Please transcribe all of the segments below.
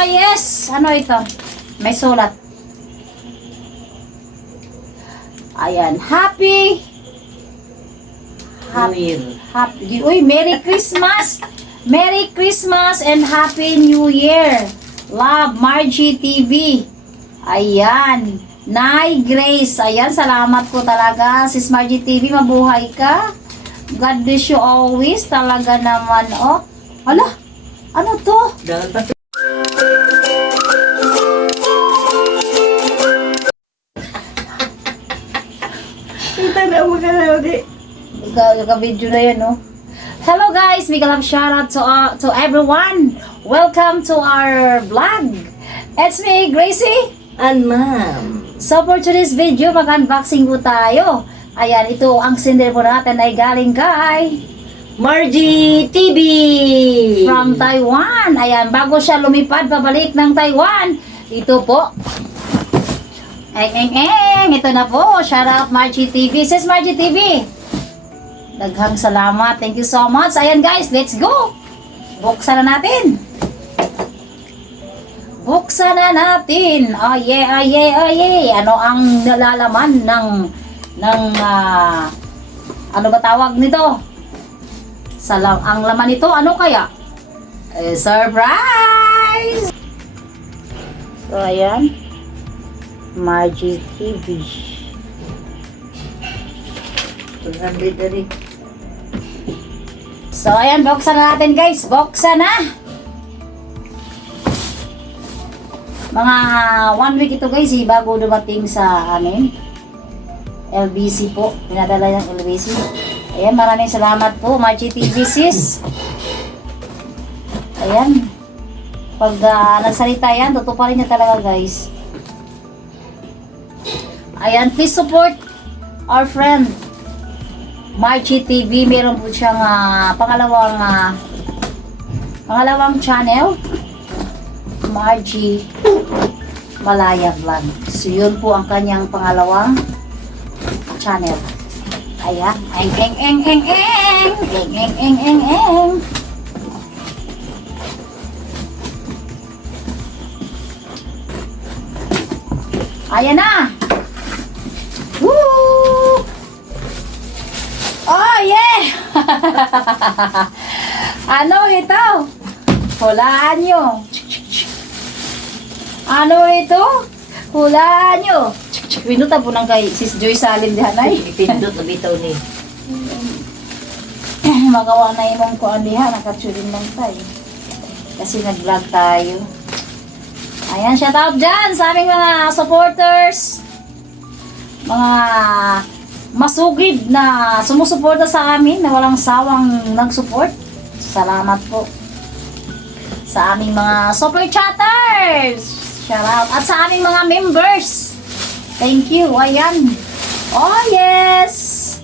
Oh yes! Ano ito? May sulat. Ayan. Happy New Year. Uy, Merry Christmas! Merry Christmas and Happy New Year! Love, Margie TV. Ayan. Nay Grace. Ayan, salamat po talaga. Sis Margie TV, mabuhay ka. God bless you always. Talaga naman, oh. Hala, ano to? Dahan pa. Tanda mo ka na ulit. Ika-video na yan, no? Hello guys, big love shoutout to everyone. Welcome to our vlog. It's me, Gracie. And ma'am. So for today's video, mag-unboxing po tayo. Ayan, ito ang sender po natin ay galing kay Margie TV. from Taiwan. Ayan, bago siya lumipad pabalik ng Taiwan, ito po. Ito na po. Shoutout Margie TV. Sis Margie TV. Daghang salamat. Thank you so much. Ayan guys, let's go. Buksan na natin. Buksan na natin. Oh yeah, oh yeah, oh yeah. Ano ang nalalaman ng ano ba tawag nito? Ang laman nito, ano kaya? Surprise! So ayan. Margie TV. 200 na rin. So, ayan, buksan na natin guys. Buksan na! Mga 1 week ito guys, bago dumating sa amin. LBC po. Pinadala ng LBC. Ayan, maraming salamat po, Margie TV sis. Ayan. Pag nagsalita yan, totoo pa rin niya talaga guys. Ayan, please support our friend Margie TV. Meron po siyang pangalawang channel, Margie Malaya Vlog. So yun po ang kanyang pangalawang channel. Ayan, eng. Ayan na. Woo! Oh, yeah! Ano ito? Hulaan nyo. Ano ito? Hulaan nyo. Pinuta po ng kay Sis Joy Salim dihan ay. Ipindot na bitaw ni. Magawa na imong kuan diha, nakatsurin lang tayo. Kasi nag-vlog tayo. Ayan, shout out dyan sa aming mga supporters. Mga masugid na sumusuporta sa amin na walang sawang nag-support. Salamat po sa aming mga super chatters. Shout out. At sa aming mga members. Thank you. Ayan. Oh yes.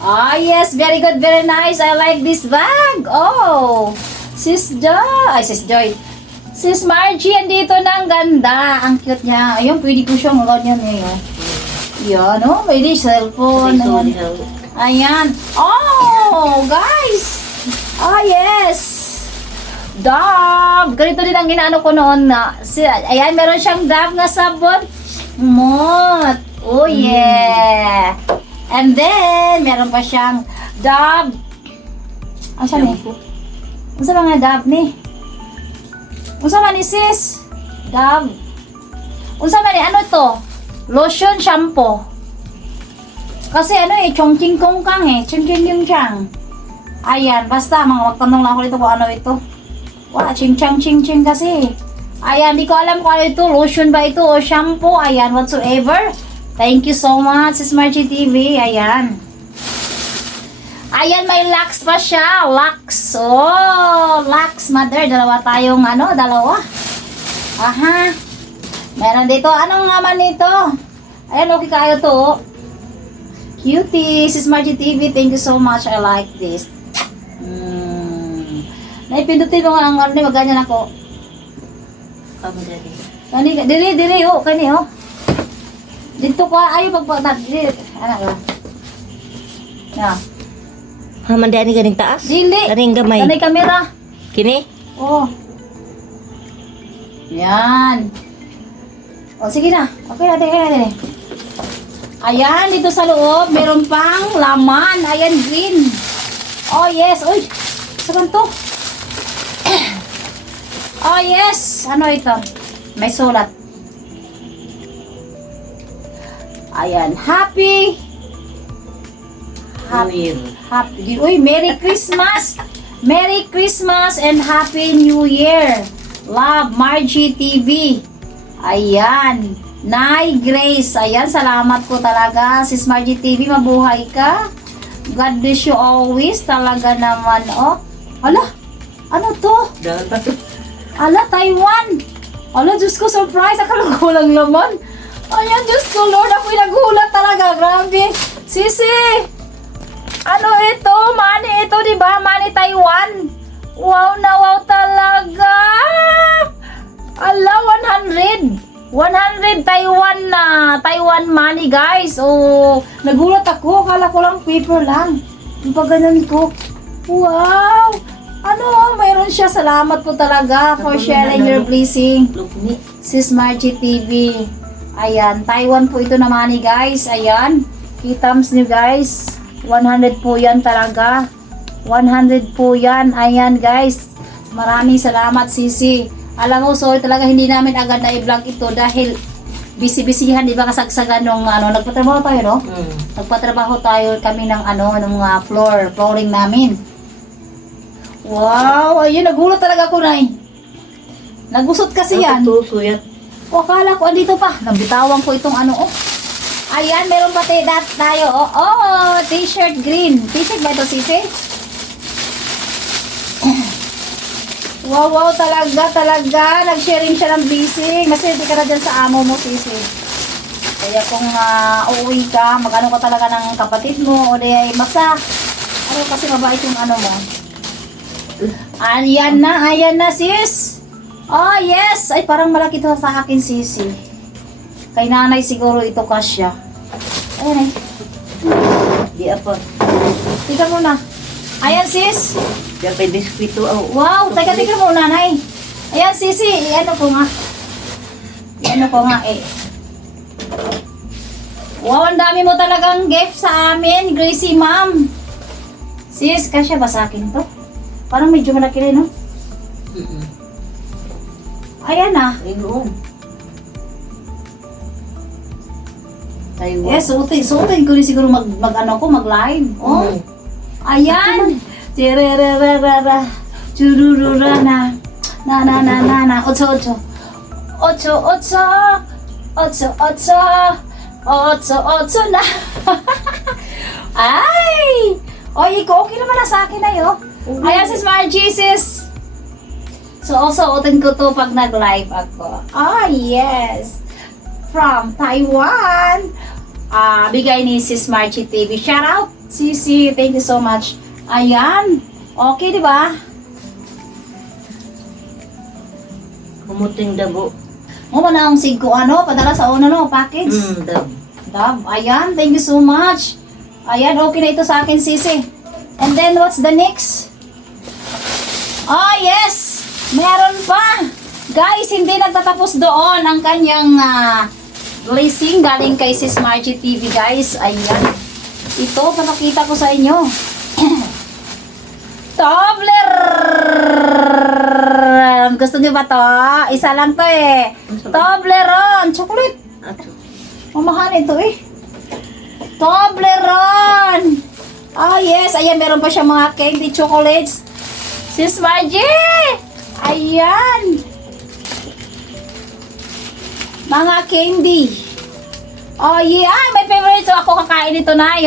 Oh yes. Very good. Very nice. I like this bag. Oh. Sis Joy. Sis Margie, andito na ang ganda. Ang cute niya. Ayun, pwede ko siyang ganyan ngayon. Yan, oh, pwede cellphone. Ayan. Oh, guys. Oh, yes. Dove. Ganito din ang ginano ko noon na. Ayan, meron siyang Dove na sabon. Mot. Oh, yeah. And then, meron pa siyang Dove. Ano siya ni? Ano sa mga Dove ni? Ano sa mga ni sis? Dove. Ano sa mga ni? Ano to? Lotion, shampoo. Kasi ano chongqing kong kang chongqing yung chang. Ayan, basta mga magtanong lang ako dito kung ano ito. Wala, ching kasi. Ayan, di ko alam kung ano ito. Lotion ba ito o shampoo? Ayan, whatsoever. Thank you so much, Sis Margie TV. Ayan. Ayan, may Lux pa siya. Lux. Oh, Lux, mother. Dalawa tayong dalawa. Aha. Meron dito. Anong naman nito? Ayan, okay kayo to. Cutie. Sis Margie TV. Thank you so much. I like this. Naipindutin mo nga ang maganyan ako. Dili, oh. Kani, oh. Dito ka. Ayaw pagpagdat. Dili. Anak ka. Yeah. Hamanda ni ganing taas? Dili. Ganing gamay. Kanay kamera. Kini? Oh. Yan. O, sige na. Okay natin. Ayan, dito sa loob, meron pang laman. Ayan, green. Oh, yes. Uy, saan to? Oh, yes. Ano ito? May sulat. Ayan, happy. Uy, Merry Christmas. Merry Christmas and Happy New Year. Love, Margie TV. Ayan. Nay Grace. Ayan, salamat ko talaga. Sis Margie TV, mabuhay ka. God bless you always. Talaga naman, oh. Ala, ano to? Dahil pa to. Ala, Taiwan. Ala, Diyos ko, surprise. Akala ko lang laman. Ayan, Diyos ko, Lord. Ako'y nagulat talaga. Grabe. Sisi. Ano ito? Money ito, di ba? Money Taiwan. Wow na wow talaga. Ala, 100. 100 Taiwan money, guys. Oh, nagulat ako. Akala ko lang paper lang. Yung pag ganun ko. Wow. Ano, mayroon siya. Salamat po talaga for sharing your blessing. Lukni. Sis Margie TV. Ayan, Taiwan po ito na money, guys. Ayan. Kitams nyo, guys. 100 po yan talaga. 100 po yan. Ayan, guys. Maraming salamat, Sisi. Alam mo, sorry talaga hindi namin agad na i-vlog ito dahil busy-busyhan, di ba, kasagsagan nung nagpatrabaho tayo, no? Nagpatrabaho tayo kami ng ng flooring namin. Wow, ayun, nagulat talaga ako, Nay. Nagusot kasi yan. Tuso yan. O, akala ko, andito pa. Nabitawan ko itong Ayan, meron pa tayo. Oh, t-shirt green. T-shirt ba ito, Sisi? Wow, talaga. Nag-sharing siya ng blessing. Maswerte ka na dyan sa amo mo, Sisi. Kaya kung uuwi ka, mag-ano ka talaga ng kapatid mo, o di ay kasi mabait yung mo. Ayan na, sis. Oh, yes. Ay, parang malaki ito sa akin, Sisi. Kay nanay siguro ito kasya. Ayan, ay. Di apa. Tika muna. Ayan, sis. Diyan kay biskwito. Wow, tika muna, Nay. Ayan, Sisi. Iano ko nga Wow, ang dami mo talagang gift sa amin, Gracie, ma'am. Sis, kasya ba sa akin to? Parang medyo malaki rin, no? Ayan na. Ayun. Taiwan. Yes, suotin ko rin siguro mag-live. Oh. Ayan. Tirerererera. Chururura na. Na. Otso na. Ay! Oy, okay naman na sa akin na yun. Ayan, sis Margie, sis. So, suotin ko to pag nag-live ako. Ah, yes. From Taiwan. Bigay ni sis Margie TV. Shout out, Sisi. Thank you so much. Ayan. Okay, di ba? Kumuting dabo. Na ang sig ko padala sa package. Dab. Ayan, thank you so much. Ayan, okay na ito sa akin, Sisi. And then, what's the next? Oh, yes! Meron pa! Guys, hindi nagtatapos doon ang kanyang blessing galing kay Sis Margie TV, guys. Ayan. Ito, papakita ko sa inyo. Tobler! Gusto niyo ba to? Isa lang to eh. Toblerone! Chocolate! Mamahal ito eh. Toblerone! Yes. Ayan, meron pa siya mga candy chocolates. Sis Margie! Ayan! Mga candy. Oh yeah, my favorite. So ako kakain ito na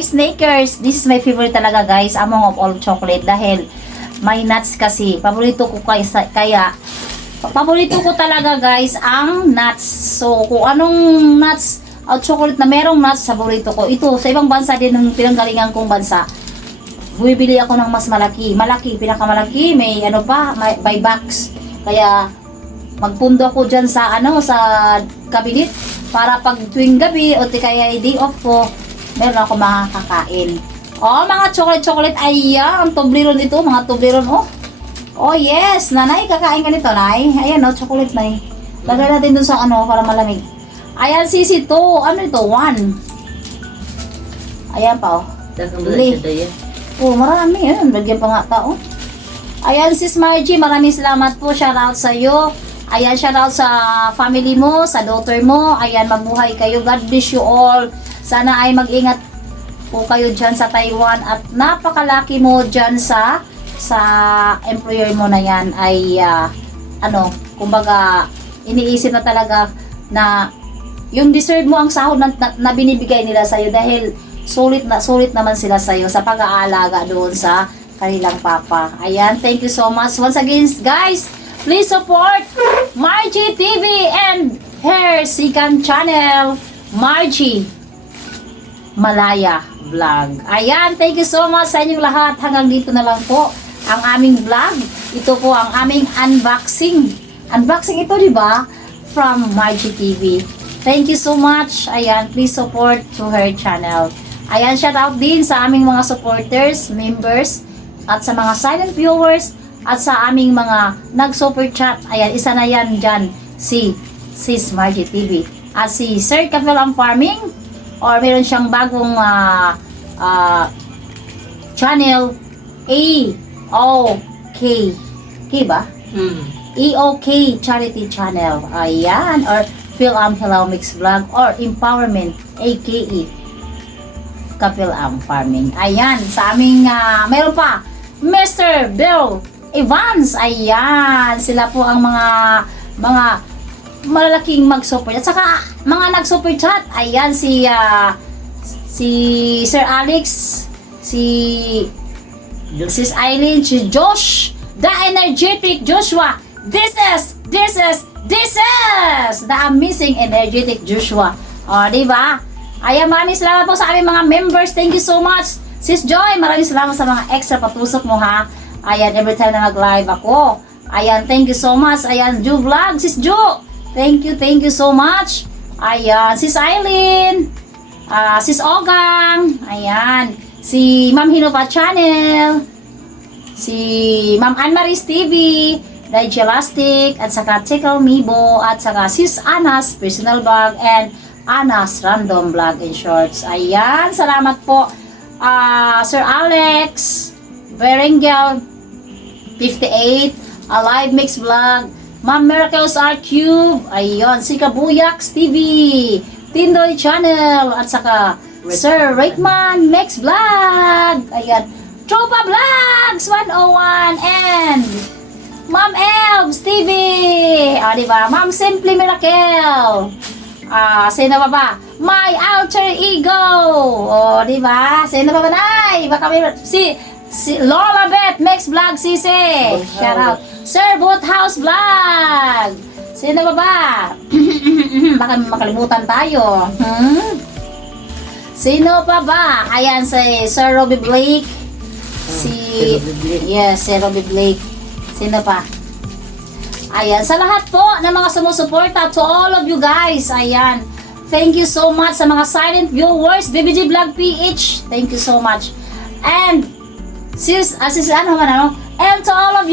Snickers. This is my favorite talaga, guys, among of all chocolate dahil may nuts kasi. Paborito ko kaya paborito ko talaga, guys, ang nuts. So kung anong nuts o chocolate na merong nuts, paborito ko. Ito, sa ibang bansa din ng pinanggalingan kong bansa, bumibili ako ng mas malaki, pinakamalaki, may may by box. Kaya magpundo ako dyan sa sa kabinet para pag tuwing gabi o kaya day off ko, meron ako makakakain. Mga chocolate. Ayan, ang Toblerone ito, mga Toblerone, Oh yes, nanay, kakain ka nito, nay. Ayan o, chocolate, nay. Lagay natin dun sa ano, para malamig. Ayan, sisi 2. Ano ito? 1. Ayan pa, oh. Dagang Li. wala siya daya. Oh, marami. Ayan, lagyan pa nga tao. Ayan, sis Margie, maraming salamat po. Shout out sa iyo. Ayan, shout out sa family mo, sa daughter mo. Ayan, mabuhay kayo. God bless you all. Sana ay mag-ingat po kayo dyan sa Taiwan. At napakalaki mo dyan sa employer mo na yan ay kumbaga iniisip na talaga na yung deserve mo ang sahod na binibigay nila sa'yo dahil sulit naman sila sa'yo sa pag-aalaga doon sa kanilang papa. Ayan, thank you so much. Once again, guys, please support Margie TV and her second channel, Margie Malaya Vlog. Ayan, thank you so much sa inyong lahat. Hanggang dito na lang po ang aming vlog. Ito po ang aming unboxing. Unboxing ito, di ba? From Margie TV. Thank you so much. Ayan, please support to her channel. Ayan, shout out din sa aming mga supporters, members, at sa mga silent viewers, at sa aming mga nag-super chat. Ayan, isa na yan dyan, si Sis Margie TV. At si Sir Kapilang Farming, or meron siyang bagong channel, EOK. K ba? EOK Charity Channel. Ayan. Or Phil Mix Vlog or Empowerment, AKE Kapil Farming. Ayan. Sa aming, meron pa, Mr. Bill Evans. Ayan. Sila po ang mga malalaking mag-super. At saka, mga nag-super chat. Ayan, si Sir Alex, si Sis Eileen, si Josh, the energetic Joshua. This is the amazing energetic Joshua. O, diba? Ayan, maraming salamat po sa aming mga members. Thank you so much. Sis Joy, maraming salamat sa mga extra patusok mo, ha. Ayan, every time na nag-live ako. Ayan, thank you so much. Ayan, Ju Vlog, Sis Ju. Thank you so much. Ayan, Sis Eileen, Sis Ogang, ayan, si Ma'am Hinopa Channel, si Ma'am Anne-Marie TV, Digelastic, at saka Tickle Mibo, at saka Sis Anas Personal Vlog, and Anas Random Vlog in Shorts. Ayan, salamat po. Sir Alex, Berengel 58, Alive Mix Vlog, Ma'am Miracles R Cube, ayun, si Kabuyaks TV, Tindoy Channel, at saka Sir Rakeman Mix Vlog, ayan, Tropa Vlogs 101, and Ma'am Elves TV, diba? Ma'am Simply Miracle, sino ba? My Alter Ego, diba? Sino ba, Nay? Baka may, si Lola Beth Mix Vlog Sisi, shout out. Sir Boathouse Vlog, sino ba? Baka makalimutan tayo. Sino pa ba? Ayan, si Sir Robbie Blake, si Robbie Blake. Sino pa? Ayan, sa lahat po ng mga sumusuporta, to all of you guys, ayan, thank you so much sa mga silent viewers, BBG Vlog PH, thank you so much. And and to all of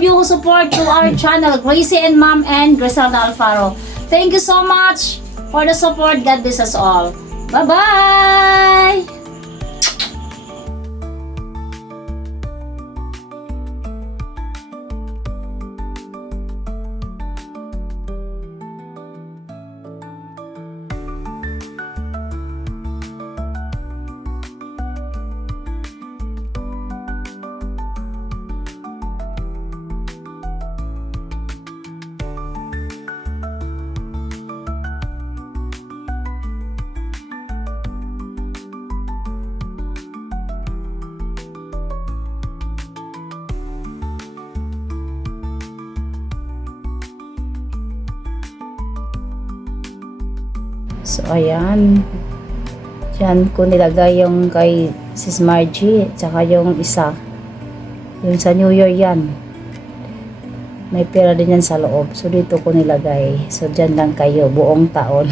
you who support to our channel, Gracie and Mom and Griselda Alfaro, thank you so much for the support. God bless us all. Bye-bye! So, ayan. Diyan ko nilagay yung kay Sis Margie, tsaka yung isa. Yung sa New Year yan. May pera din yan sa loob. So, dito ko nilagay. So, dyan lang kayo, buong taon.